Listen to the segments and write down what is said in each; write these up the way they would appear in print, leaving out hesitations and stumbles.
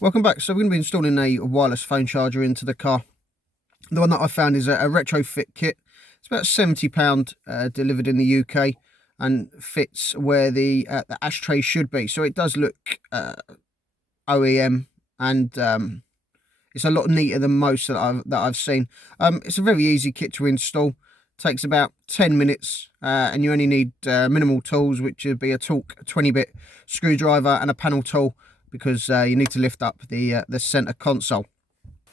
Welcome back. So we're going to be installing a wireless phone charger into the car. The one that I found is a retrofit kit. It's about £70 delivered in the UK and fits where the ashtray should be. So it does look OEM, and it's a lot neater than most that I've seen. It's a very easy kit to install. Takes about 10 minutes and you only need minimal tools, which would be a Torx 20-bit screwdriver and a panel tool, because you need to lift up the center console.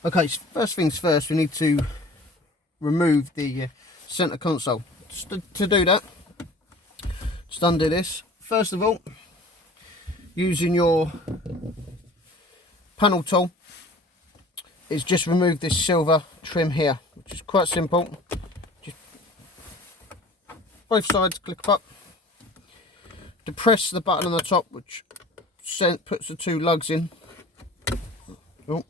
Okay, so first things first, we need to remove the center console. To do that, just undo this. First of all, using your panel tool, is just remove this silver trim here, which is quite simple. Just both sides click up, depress the button on the top, which puts the two lugs in. Oh.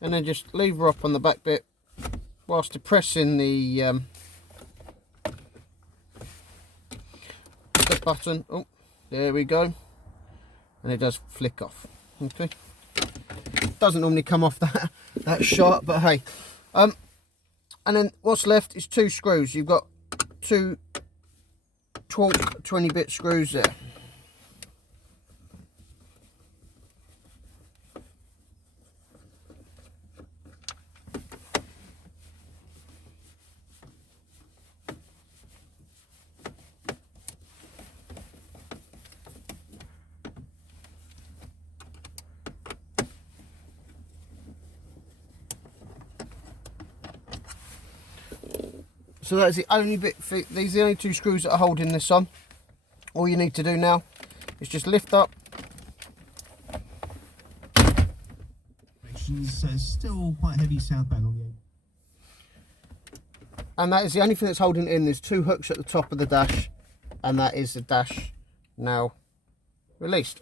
And then just lever up on the back bit whilst depressing the button. Oh, there we go, and it does flick off. Okay, doesn't normally come off that sharp, but hey. And then what's left is two screws. You've got two Torx 20-bit screws there. So that's the only bit, these are the only two screws that are holding this on. All you need to do now is just lift up. Still quite heavy southbound on you. And that is the only thing that's holding it in. There's two hooks at the top of the dash, and that is the dash now released.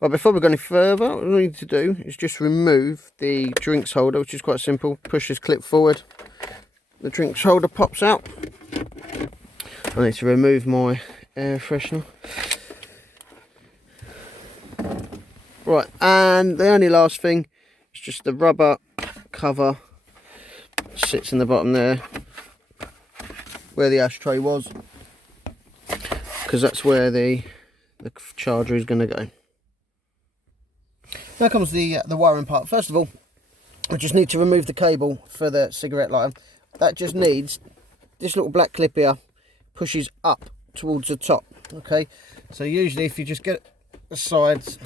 Well, before we go any further, what we need to do is just remove the drinks holder, which is quite simple. Push this clip forward. The drinks holder pops out. I need to remove my air freshener. Right, and the only last thing is just the rubber cover that sits in the bottom there, where the ashtray was, because that's where the charger is going to go. Now comes the wiring part. First of all, we just need to remove the cable for the cigarette lighter. That just needs this little black clip here, pushes up towards the top. Okay, so usually if you just get the sides,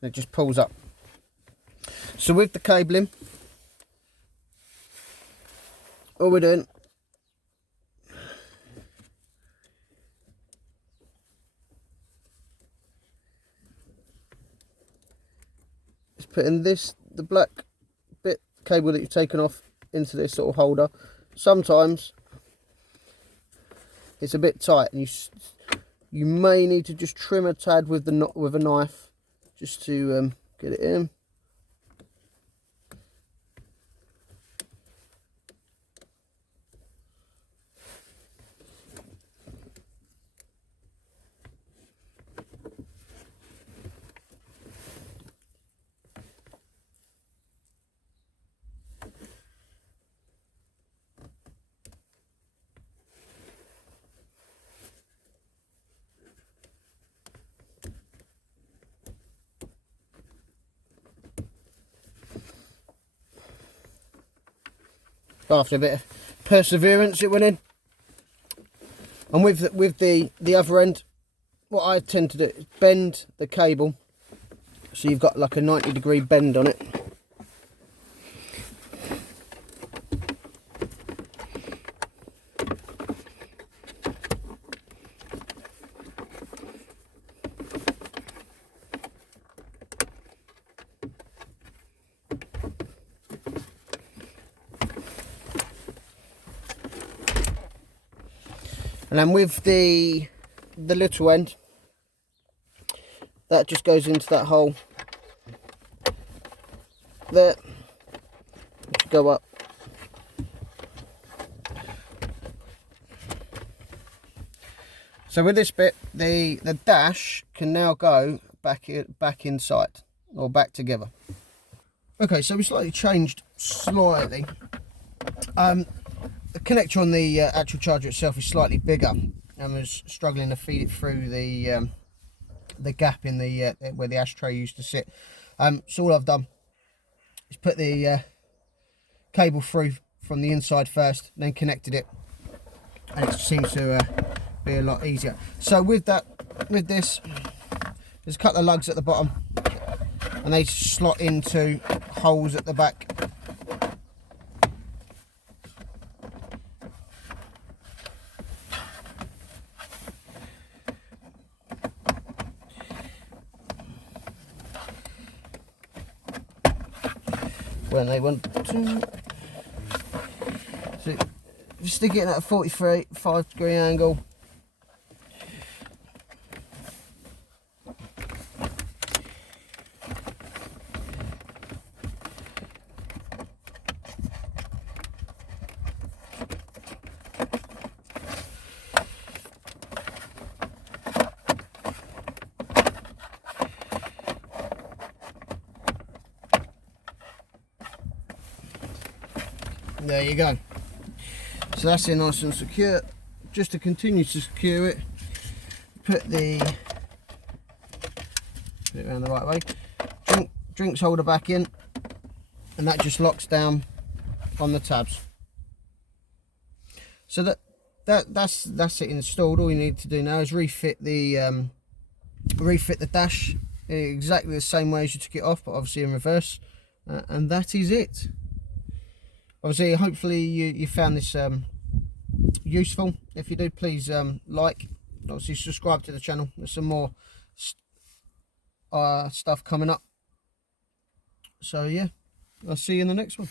it just pulls up. So with the cabling, all we're doing is putting the black bit cable that you've taken off into this sort of holder. Sometimes it's a bit tight, and you may need to just trim a tad with a knife just to get it in. After a bit of perseverance, it went in. And with the other end, what I tend to do is bend the cable so you've got like a 90-degree bend on it. And then with the little end, that just goes into that hole there. Go up. So with this bit, the dash can now go back inside, or back together. Okay, so we slightly changed slightly. The connector on the actual charger itself is slightly bigger, and I was struggling to feed it through the gap in the where the ashtray used to sit. So all I've done is put the cable through from the inside first, then connected it, and it seems to be a lot easier. So with this, there's a couple of lugs at the bottom, and they slot into holes at the back. When they want to. So stick it at a 45-degree angle. There you go. So that's it, nice and secure. Just to continue to secure it, put it around the right way. Drinks holder back in, and that just locks down on the tabs. So that's it installed. All you need to do now is refit the dash exactly the same way as you took it off, but obviously in reverse, and that is it. Obviously, hopefully you found this useful. If you do, please like, obviously subscribe to the channel. There's some more stuff coming up. So yeah, I'll see you in the next one.